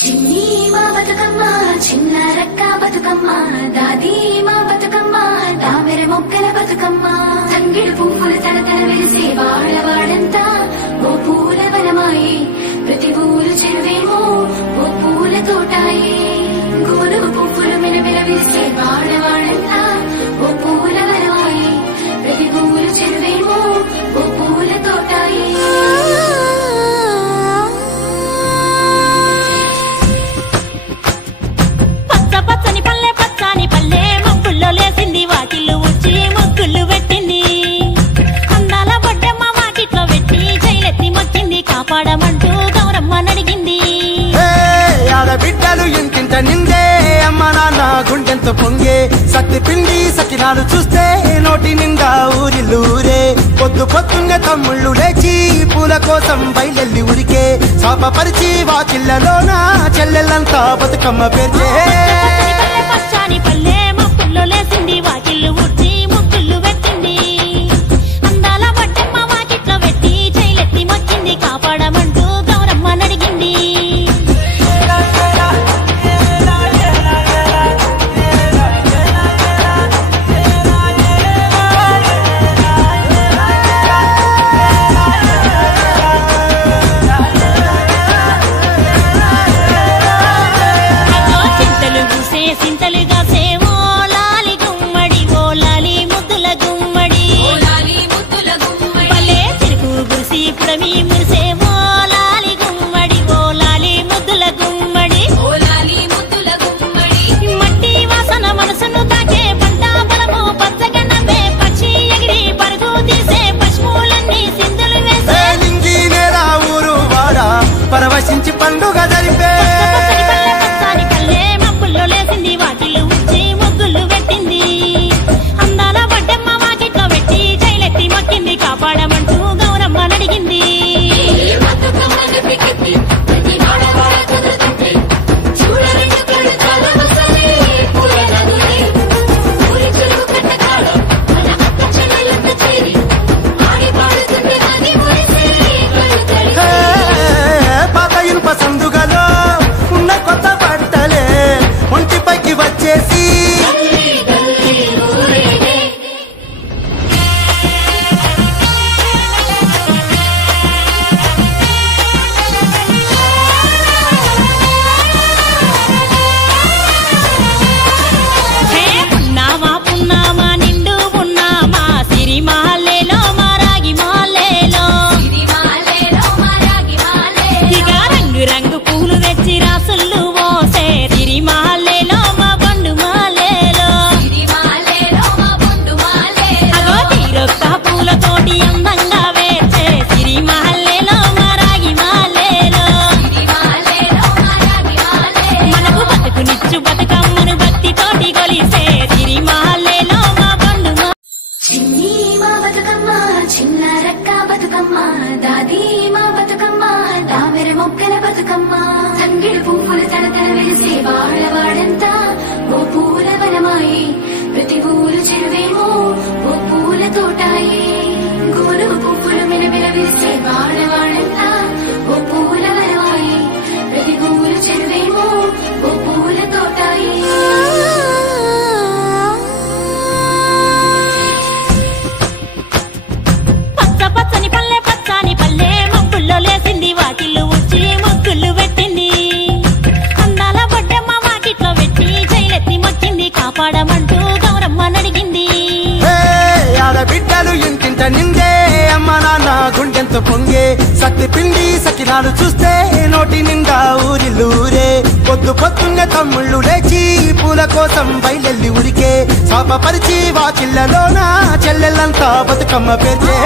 చిన్ని మా బతుకమ్మ చిన్న రక్క బతుకమ్మ దాది మా బతుకమ్మ తామెర మొక్కల బతుకమ్మ తంగిడు పువ్వులు తలతల వెలిసే వాడవాడంతా ఓ పూల వనమాయే ప్రతి ఊరు చెరువేమో ఓ పూల తోటాయే గోరుగు పువ్వులు మెలమెల వెలిసే వాడవాడంతా ఓ పూల వనమాయే ప్రతి ఊరు చెరువేమో ఓ పూల తోటాయే పచ్చని పల్లె పచ్చని పల్లె మబ్బుల్లో లేసింది వాకిళ్ళు ఉచ్చి ముగ్గులు పెట్టింది అందాల బొడ్డమ్మ వాకిట్లో పెట్టి జైలెత్తి మొక్కింది కాపాడమంటూ గౌరమ్మ నడిగింది ఆడబిడ్డలు ఇంటింట నిందే అమ్మ నాన్న గుండెంతో పొంగే సత్తి పిండి సకినాలు చూస్తే నోటి నిండా ఊరిల్లూరే పొద్దు పొద్దున్న తమ్ముళ్ళు లేచి పూల కోసం బయలెల్లి ఉరికే శాపపరిచి వాకిళ్లలోన చెల్లెళ్ళంతా బతుకమ్మ పేర్చే పచ్చని పల్లె మబ్బుల్లో లేసింది వాకిళ్ళు ఉచ్చి ముగ్గులు పెట్టింది అందాల బొడ్డమ్మ వాకిట్లో పెట్టి జైలెత్తి మొక్కింది కాపాడమంటూ గౌరమ్మ నడిగింది పరవశించి పండుగ జరిపే పచ్చని పల్లె మబ్బుల్లో లేసింది వాకిళ్ళు ఉచ్చి ముగ్గులు పెట్టింది అందాల బొడ్డమ్మ వాకిట్లో పెట్టి జైలెత్తి మొక్కింది కాపాడమంటూ గౌరమ్మ నడిగింది సందుగలో ఉన్న కొత్త బట్టలే ఒంటిపైకి వచ్చేసి పున్నామా పున్నామా నిండు పున్నామా సిరి మాలేలో మారాగి మాలేలో ఇక రంగు రంగు పూలు తెచ్చి రాసుళ్ళు మోసే సిరి మాలేలో మా బండు మాలేలో అగో తీరొక్క పూలతోటి అందంగా వేసే సిరి మాలేలో మారాగి మాలేలో మనకు బతుకునిచ్చు బతుకమ్మను భక్తితోటి కొలిసే సిరి మాలేలో మా బండు చిన్ని మా బతుకమ్మ చిన్న రక్క బతుకమ్మ దాది మా బతుకమ్మ తామెర మొక్కల బతుకమ్మ తంగిడు పువ్వులు తలతల వెలిసే వాడవాడంతా ఓ పూల వనమాయే ప్రతి ఊరు చెరువేమో ఓ పూల తోటాయే గోరుగు పువ్వులు మెలమెల వెలిసే వాడవాడంతా ఓ పూల వనమాయే ప్రతి ఊరు చెరువేమో ఓ పూల తోటాయే పచ్చని పల్లె మబ్బుల్లో లేసింది వాకిళ్ళు ఉచ్చి ముగ్గులు పెట్టింది అందాల బొడ్డమ్మ వాకిట్లో పెట్టి జైలెత్తి మొక్కింది కాపాడమంటూ గౌరమ్మ నడిగింది ఆడబిడ్డలు ఇంటింట నిందే అమ్మ నాన్న గుండెంతో పొంగే సత్తి పిండి సకినాలు చూస్తే నోటి నిండా ఊరిల్లూరే పొద్దు పొద్దున్న తమ్ముళ్ళు లేచి పూల కోసం బయలెల్లి ఉరికే శాపపరిచి వాకిళ్లలోన చెల్లెళ్ళంతా బతుకమ్మ పేర్చే